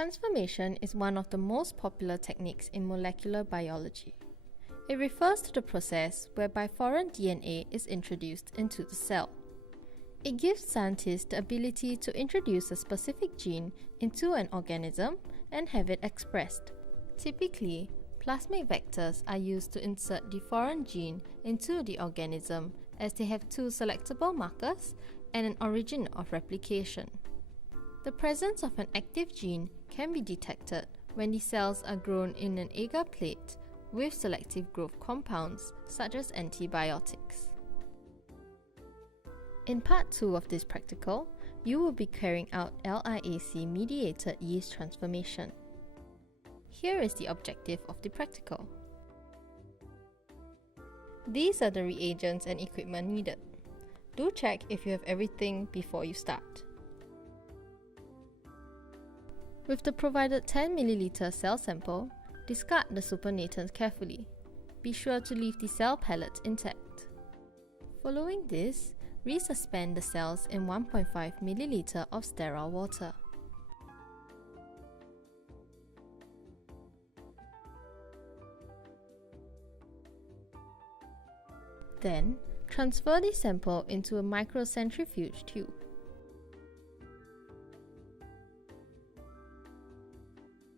Transformation is one of the most popular techniques in molecular biology. It refers to the process whereby foreign DNA is introduced into the cell. It gives scientists the ability to introduce a specific gene into an organism and have it expressed. Typically, plasmid vectors are used to insert the foreign gene into the organism as they have two selectable markers and an origin of replication. The presence of an active gene can be detected when the cells are grown in an agar plate with selective growth compounds such as antibiotics. In part 2 of this practical, you will be carrying out LIAC-mediated yeast transformation. Here is the objective of the practical. These are the reagents and equipment needed. Do check if you have everything before you start. With the provided 10 ml cell sample, discard the supernatant carefully. Be sure to leave the cell pellet intact. Following this, resuspend the cells in 1.5 ml of sterile water. Then, transfer the sample into a microcentrifuge tube.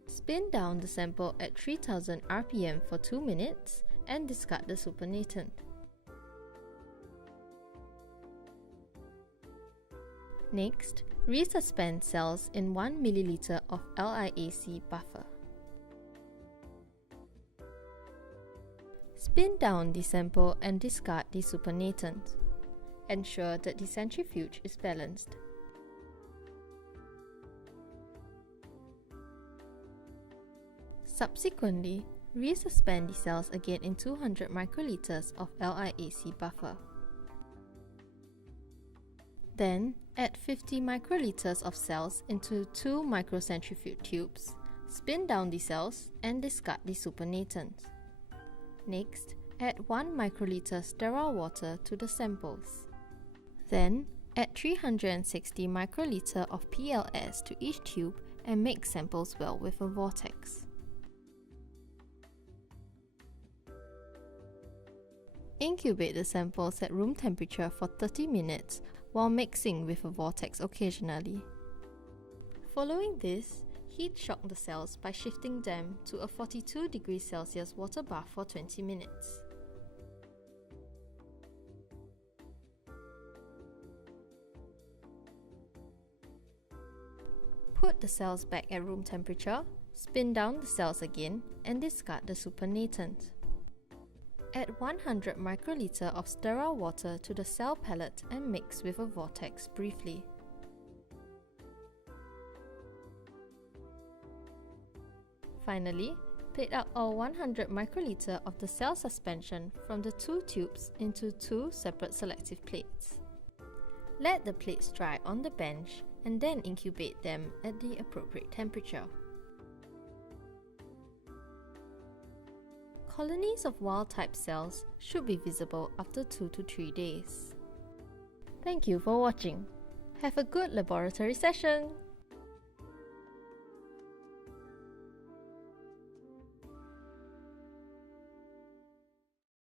Spin down the sample at 3000 rpm for 2 minutes and discard the supernatant. Next, resuspend cells in 1 ml of LIAC buffer. Spin down the sample and discard the supernatant. Ensure that the centrifuge is balanced. Subsequently, resuspend the cells again in 200 microliters of LIAC buffer. Then, add 50 microliters of cells into 2 microcentrifuge tubes, spin down the cells and discard the supernatant. Next, add 1 microliter sterile water to the samples. Then, add 360 microliter of PLS to each tube and mix samples well with a vortex. Incubate the samples at room temperature for 30 minutes while mixing with a vortex occasionally. Following this, heat shock the cells by shifting them to a 42 degrees Celsius water bath for 20 minutes. Put the cells back at room temperature, spin down the cells again, and discard the supernatant. Add 100 microliter of sterile water to the cell pellet and mix with a vortex briefly. Finally, plate out all 100 microliter of the cell suspension from the 2 tubes into 2 separate selective plates. Let the plates dry on the bench and then incubate them at the appropriate temperature. Colonies of wild-type cells should be visible after 2 to 3 days. Thank you for watching. Have a good laboratory session!